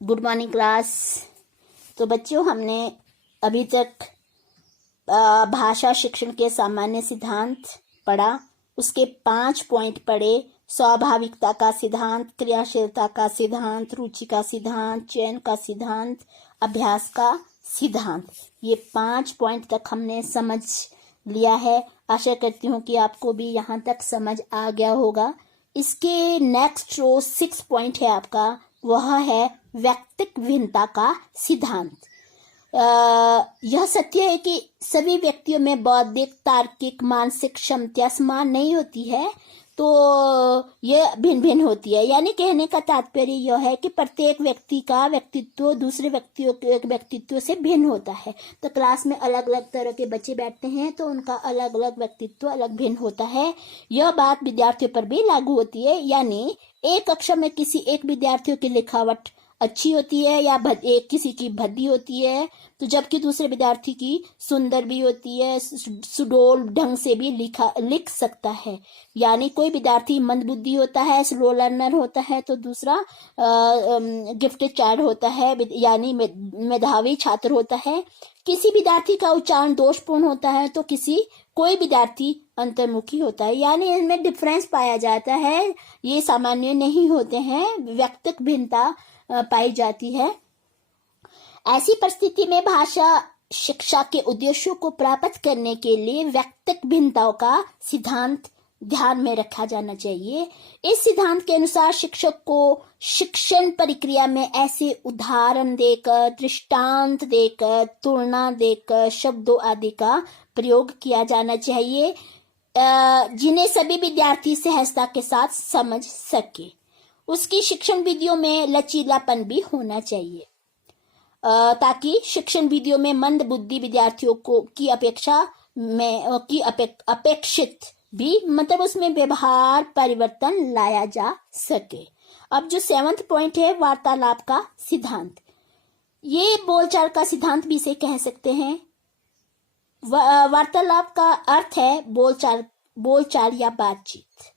Good morning class. तो बच्चों, हमने अभी तक भाषा शिक्षण के सामान्य सिद्धांत पढ़ा। उसके 5 पॉइंट पढ़े। स्वाभाविकता का सिद्धांत, क्रियाशीलता का सिद्धांत, रुचि का सिद्धांत, चयन का सिद्धांत, अभ्यास का सिद्धांत। ये 5 पॉइंट तक हमने समझ लिया है। आशा करती हूँ कि आपको भी यहाँ तक समझ आ गया होगा। इसके नेक्स्ट जो 6 पॉइंट है आपका, वह है व्यक्तिक भिन्नता का सिद्धांत। यह सत्य है कि सभी व्यक्तियों में बौद्धिक, तार्किक, मानसिक क्षमता समान नहीं होती है, तो यह भिन्न भिन्न होती है। यानी कहने का तात्पर्य यह है कि प्रत्येक व्यक्ति का व्यक्तित्व दूसरे व्यक्तियों के व्यक्तित्व से भिन्न होता है। तो क्लास में अलग अलग तरह के बच्चे बैठते हैं तो उनका अलग अलग व्यक्तित्व अलग भिन्न होता है। यह बात विद्यार्थियों पर भी लागू होती है। यानी एक कक्षा में किसी एक विद्यार्थियों की लिखावट अच्छी होती है या किसी की भद्दी होती है, तो जबकि दूसरे विद्यार्थी की सुंदर भी होती है, सुडोल ढंग से भी लिख सकता है। यानी कोई विद्यार्थी मंदबुद्धि होता है, स्लो लर्नर होता है, तो दूसरा गिफ्टेड चाइल्ड होता है, यानी मेधावी छात्र होता है। किसी विद्यार्थी का उच्चारण दोषपूर्ण होता है तो कोई विद्यार्थी अंतर्मुखी होता है। यानी इनमें डिफरेंस पाया जाता है, ये सामान्य नहीं होते हैं, व्यक्तिक भिन्नता पाई जाती है। ऐसी परिस्थिति में भाषा शिक्षा के उद्देश्यों को प्राप्त करने के लिए व्यक्तिक भिन्नताओं का सिद्धांत ध्यान में रखा जाना चाहिए। इस सिद्धांत के अनुसार शिक्षक को शिक्षण प्रक्रिया में ऐसे उदाहरण देकर, दृष्टांत देकर, तुलना देकर, शब्दों आदि का प्रयोग किया जाना चाहिए जिन्हें सभी विद्यार्थी सहजता के साथ समझ सके। उसकी शिक्षण विधियों में लचीलापन भी होना चाहिए ताकि शिक्षण विधियों में मंद बुद्धि विद्यार्थियों की अपेक्षित भी मतलब उसमें व्यवहार परिवर्तन लाया जा सके। अब जो 7वां पॉइंट है, वार्तालाप का सिद्धांत। ये बोलचाल का सिद्धांत भी इसे कह सकते हैं। वार्तालाप का अर्थ है बोलचाल या बातचीत।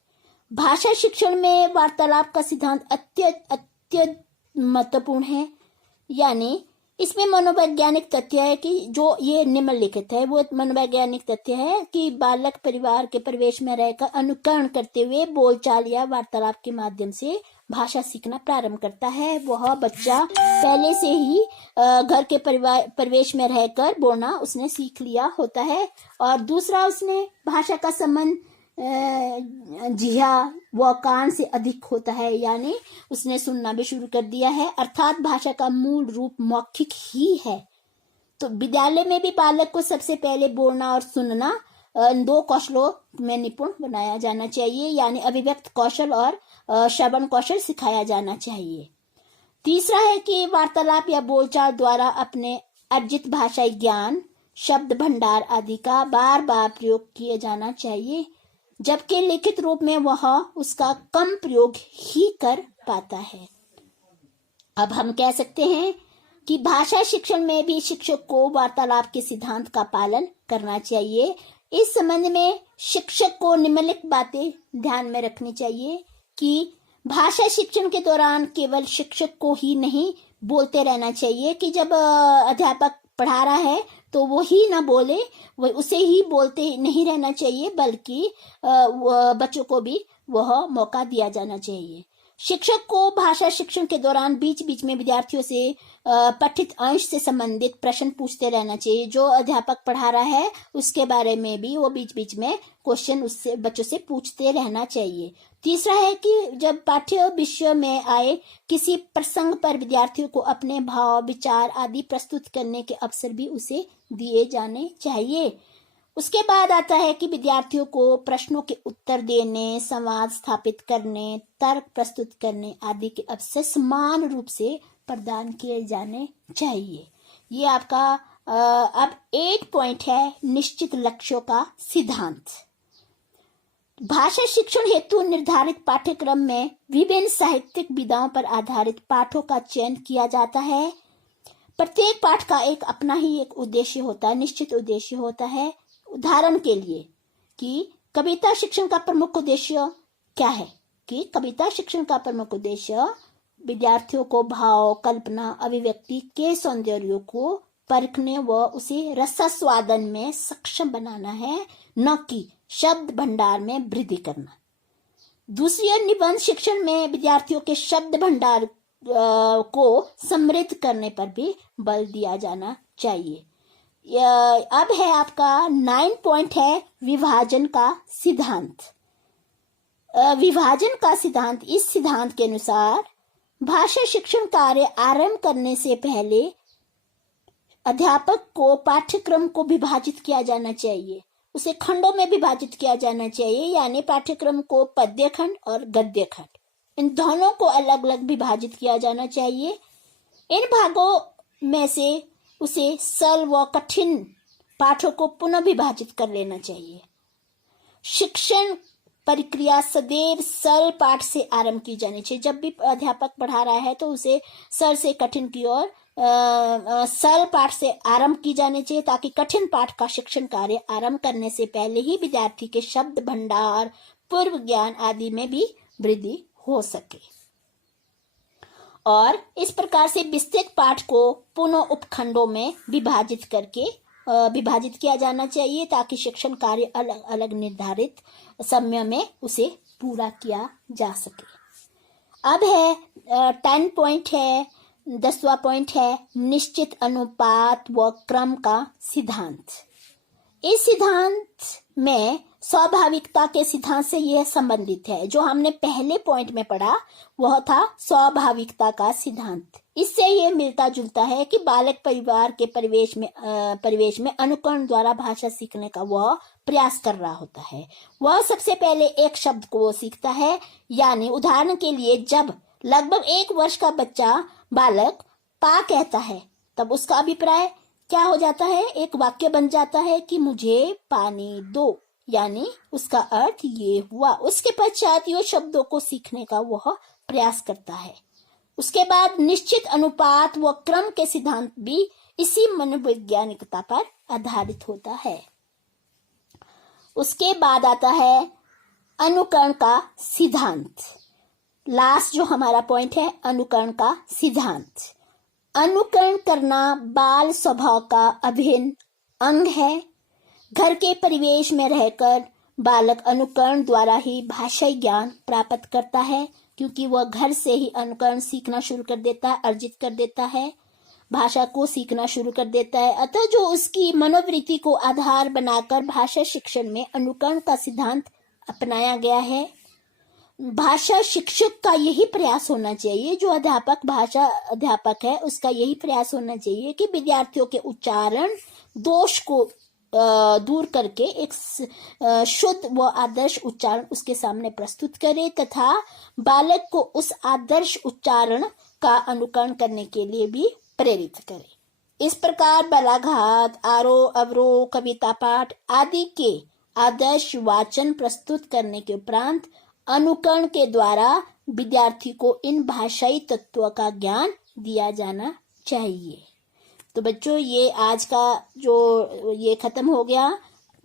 भाषा शिक्षण में वार्तालाप का सिद्धांत अत्यंत महत्वपूर्ण है। यानी इसमें मनोवैज्ञानिक तथ्य है कि जो ये निम्नलिखित है, वो मनोवैज्ञानिक तथ्य है कि बालक परिवार के परिवेश में रहकर अनुकरण करते हुए बोलचाल या वार्तालाप के माध्यम से भाषा सीखना प्रारंभ करता है। वह बच्चा पहले से ही घर के परिवेश में रहकर बोलना उसने सीख लिया होता है। और दूसरा, उसने भाषा का संबंध जिहा व कान से अधिक होता है, यानी उसने सुनना भी शुरू कर दिया है। अर्थात भाषा का मूल रूप मौखिक ही है। तो विद्यालय में भी बालक को सबसे पहले बोलना और सुनना, इन 2 कौशलों में निपुण बनाया जाना चाहिए। यानी अभिव्यक्त कौशल और श्रवण कौशल सिखाया जाना चाहिए। तीसरा है कि वार्तालाप या बोलचाल द्वारा अपने अर्जित भाषाई ज्ञान, शब्द भंडार आदि का बार बार प्रयोग किया जाना चाहिए, जबकि लिखित रूप में वह उसका कम प्रयोग ही कर पाता है। अब हम कह सकते हैं कि भाषा शिक्षण में भी शिक्षक को वार्तालाप के सिद्धांत का पालन करना चाहिए। इस संबंध में शिक्षक को निम्नलिखित बातें ध्यान में रखनी चाहिए कि भाषा शिक्षण के दौरान केवल शिक्षक को ही नहीं बोलते रहना चाहिए कि जब अध्यापक पढ़ा रहा है तो वो ही ना बोले, वो उसे ही बोलते नहीं रहना चाहिए, बल्कि बच्चों को भी वह मौका दिया जाना चाहिए। शिक्षक को भाषा शिक्षण के दौरान बीच बीच में विद्यार्थियों से पठित अंश से संबंधित प्रश्न पूछते रहना चाहिए। जो अध्यापक पढ़ा रहा है उसके बारे में भी वो बीच बीच में क्वेश्चन उससे बच्चों से पूछते रहना चाहिए। तीसरा है कि जब पाठ्य विषय में आए किसी प्रसंग पर विद्यार्थियों को अपने भाव, विचार आदि प्रस्तुत करने के अवसर भी उसे दिए जाने चाहिए। उसके बाद आता है कि विद्यार्थियों को प्रश्नों के उत्तर देने, संवाद स्थापित करने, तर्क प्रस्तुत करने आदि के अवसर समान रूप से प्रदान किए जाने चाहिए। ये आपका अब 8 पॉइंट है, निश्चित लक्ष्यों का सिद्धांत। भाषा शिक्षण हेतु निर्धारित पाठ्यक्रम में विभिन्न साहित्यिक विधाओं पर आधारित पाठों का चयन किया जाता है। प्रत्येक पाठ का अपना ही एक उद्देश्य होता है, निश्चित उद्देश्य होता है। उदाहरण के लिए कि कविता शिक्षण का प्रमुख उद्देश्य क्या है, कि कविता शिक्षण का प्रमुख उद्देश्य विद्यार्थियों को भाव, कल्पना, अभिव्यक्ति के सौंदर्य को परखने व उसे रसास्वादन में सक्षम बनाना है, न कि शब्द भंडार में वृद्धि करना। दूसरी ओर निबंध शिक्षण में विद्यार्थियों के शब्द भंडार को समृद्ध करने पर भी बल दिया जाना चाहिए। अब है आपका 9 पॉइंट है विभाजन का सिद्धांत। विभाजन का सिद्धांत, इस सिद्धांत के अनुसार भाषा शिक्षण कार्य आरंभ करने से पहले अध्यापक को पाठ्यक्रम को विभाजित किया जाना चाहिए, उसे खंडों में विभाजित किया जाना चाहिए, यानी पाठ्यक्रम को पद्य खंड और गद्य खंड, इन दोनों को अलग अलग विभाजित किया जाना चाहिए। इन भागों में से उसे सरल व कठिन पाठों को पुनः विभाजित कर लेना चाहिए। शिक्षण प्रक्रिया सदैव सरल पाठ से आरंभ की जानी चाहिए। जब भी अध्यापक पढ़ा रहा है तो उसे सरल से कठिन की ओर सरल पाठ से आरंभ की जानी चाहिए, ताकि कठिन पाठ का शिक्षण कार्य आरंभ करने से पहले ही विद्यार्थी के शब्द भंडार, पूर्व ज्ञान आदि में भी वृद्धि हो सके। और इस प्रकार से विस्तृत पाठ को पुनः उपखंडों में विभाजित किया जाना चाहिए, ताकि शिक्षण कार्य अलग अलग निर्धारित समय में उसे पूरा किया जा सके। अब है 10 पॉइंट है, 10वां पॉइंट है निश्चित अनुपात व क्रम का सिद्धांत। इस सिद्धांत में स्वाभाविकता के सिद्धांत से यह संबंधित है। जो हमने पहले पॉइंट में पढ़ा वह था स्वाभाविकता का सिद्धांत। इससे यह मिलता जुलता है कि बालक परिवार के परिवेश में अनुकरण द्वारा भाषा सीखने का वह प्रयास कर रहा होता है। वह सबसे पहले एक शब्द को वो सीखता है, यानी उदाहरण के लिए जब लगभग 1 वर्ष का बालक पा कहता है, तब उसका अभिप्राय क्या हो जाता है, एक वाक्य बन जाता है कि मुझे पानी दो, यानी उसका अर्थ ये हुआ। उसके पश्चात ये शब्दों को सीखने का वह प्रयास करता है। उसके बाद निश्चित अनुपात व क्रम के सिद्धांत भी इसी मनोवैज्ञानिकता पर आधारित होता है। उसके बाद आता है अनुकरण का सिद्धांत। लास्ट जो हमारा पॉइंट है, अनुकरण का सिद्धांत। अनुकरण करना बाल स्वभाव का अभिन्न अंग है। घर के परिवेश में रहकर बालक अनुकरण द्वारा ही भाषाई ज्ञान प्राप्त करता है, क्योंकि वह घर से ही अनुकरण सीखना शुरू कर देता है, अर्जित कर देता है, भाषा को सीखना शुरू कर देता है। अतः जो उसकी मनोवृत्ति को आधार बनाकर भाषा शिक्षण में अनुकरण का सिद्धांत अपनाया गया है। भाषा शिक्षक का यही प्रयास होना चाहिए, जो भाषा अध्यापक है उसका यही प्रयास होना चाहिए कि विद्यार्थियों के उच्चारण दोष को दूर करके एक शुद्ध व आदर्श उच्चारण उसके सामने प्रस्तुत करे, तथा बालक को उस आदर्श उच्चारण का अनुकरण करने के लिए भी प्रेरित करे। इस प्रकार बलाघात, आरोह अवरोह, कविता पाठ आदि के आदर्श वाचन प्रस्तुत करने के उपरांत अनुकरण के द्वारा विद्यार्थी को इन भाषाई तत्वों का ज्ञान दिया जाना चाहिए। तो बच्चों, ये आज का जो ये खत्म हो गया,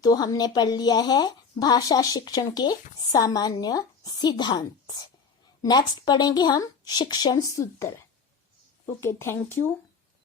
तो हमने पढ़ लिया है भाषा शिक्षण के सामान्य सिद्धांत। नेक्स्ट पढ़ेंगे हम शिक्षण सूत्र। Okay, thank you.